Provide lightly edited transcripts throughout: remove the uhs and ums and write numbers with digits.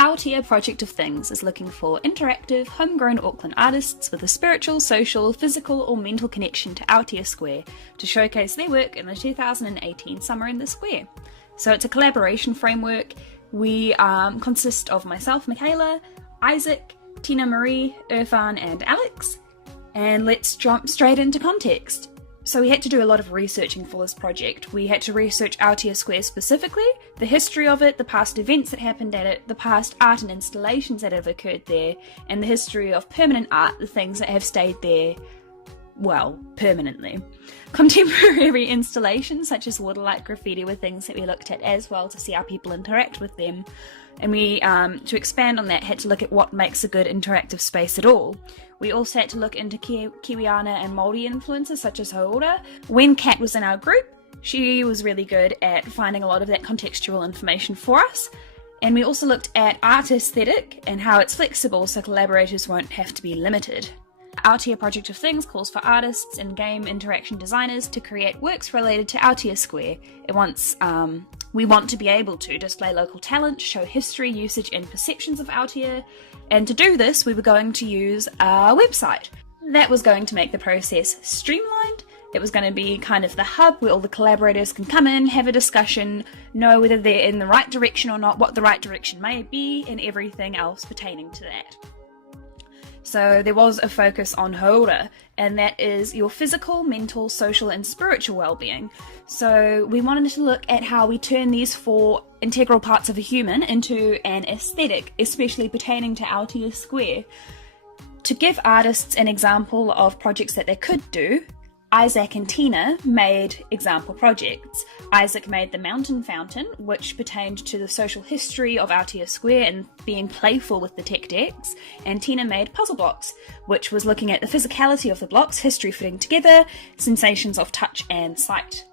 Aotea Project of Things is looking for interactive, homegrown Auckland artists with a spiritual, social, physical or mental connection to Aotea Square to showcase their work in the 2018 Summer in the Square. So it's a collaboration framework. We consist of myself, Michaela, Isaac, Tina Marie, Irfan and Alex. And let's jump straight into context. So we had to do a lot of researching for this project. We had to research Aotea Square specifically, the history of it, the past events that happened at it, the past art and installations that have occurred there, and the history of permanent art, the things that have stayed there, well, permanently. Contemporary installations such as waterlight graffiti were things that we looked at as well to see how people interact with them. And we, to expand on that, had to look at what makes a good interactive space at all. We also had to look into Kiwiana and Māori influences such as Aotea. When Kat was in our group, she was really good at finding a lot of that contextual information for us. And we also looked at art aesthetic and how it's flexible so collaborators won't have to be limited. Aotea Project of Things calls for artists and game interaction designers to create works related to Aotea Square. We want to be able to display local talent, show history, usage and perceptions of Aotea, and to do this we were going to use our website. That was going to make the process streamlined. It was going to be kind of the hub where all the collaborators can come in, have a discussion, know whether they're in the right direction or not, what the right direction may be, and everything else pertaining to that. So there was a focus on Aotea, and that is your physical, mental, social and spiritual well-being. So we wanted to look at how we turn these four integral parts of a human into an aesthetic, especially pertaining to Aotea Square. To give artists an example of projects that they could do, Isaac and Tina made example projects. Isaac made the Mountain Fountain, which pertained to the social history of Aotea Square and being playful with the tech decks, and Tina made Puzzle Blocks, which was looking at the physicality of the blocks, history fitting together, sensations of touch and sight.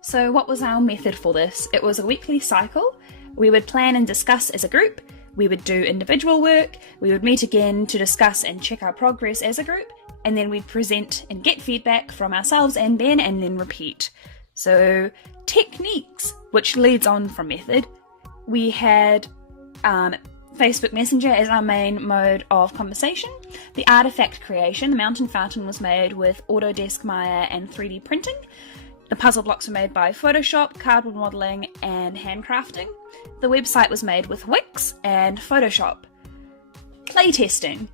So what was our method for this? It was a weekly cycle. We would plan and discuss as a group, we would do individual work, we would meet again to discuss and check our progress as a group, and then we'd present and get feedback from ourselves and Ben and then repeat. So techniques, which leads on from method, we had Facebook Messenger as our main mode of conversation. The artifact creation, the Mountain Fountain was made with Autodesk Maya and 3D printing. The puzzle blocks were made by Photoshop, cardboard modelling and handcrafting. The website was made with Wix and Photoshop. Playtesting.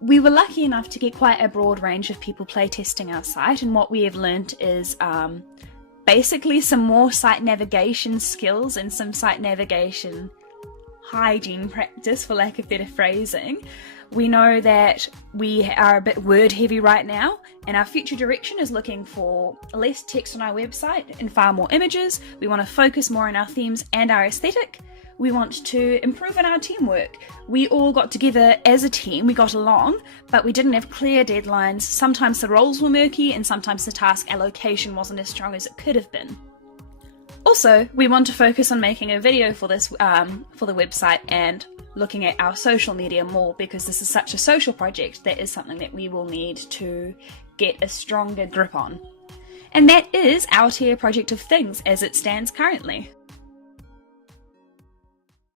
We were lucky enough to get quite a broad range of people playtesting our site, and what we have learnt is basically some more site navigation skills and some site navigation hygiene practice, for lack of better phrasing. We know that we are a bit word heavy right now, and our future direction is looking for less text on our website and far more images. We want to focus more on our themes and our aesthetic. We want to improve on our teamwork. We all got together as a team, we got along, but we didn't have clear deadlines. Sometimes the roles were murky and sometimes the task allocation wasn't as strong as it could have been. Also, we want to focus on making a video for this, for the website and looking at our social media more, because this is such a social project that is something that we will need to get a stronger grip on. And that is Aotea Project of Things as it stands currently.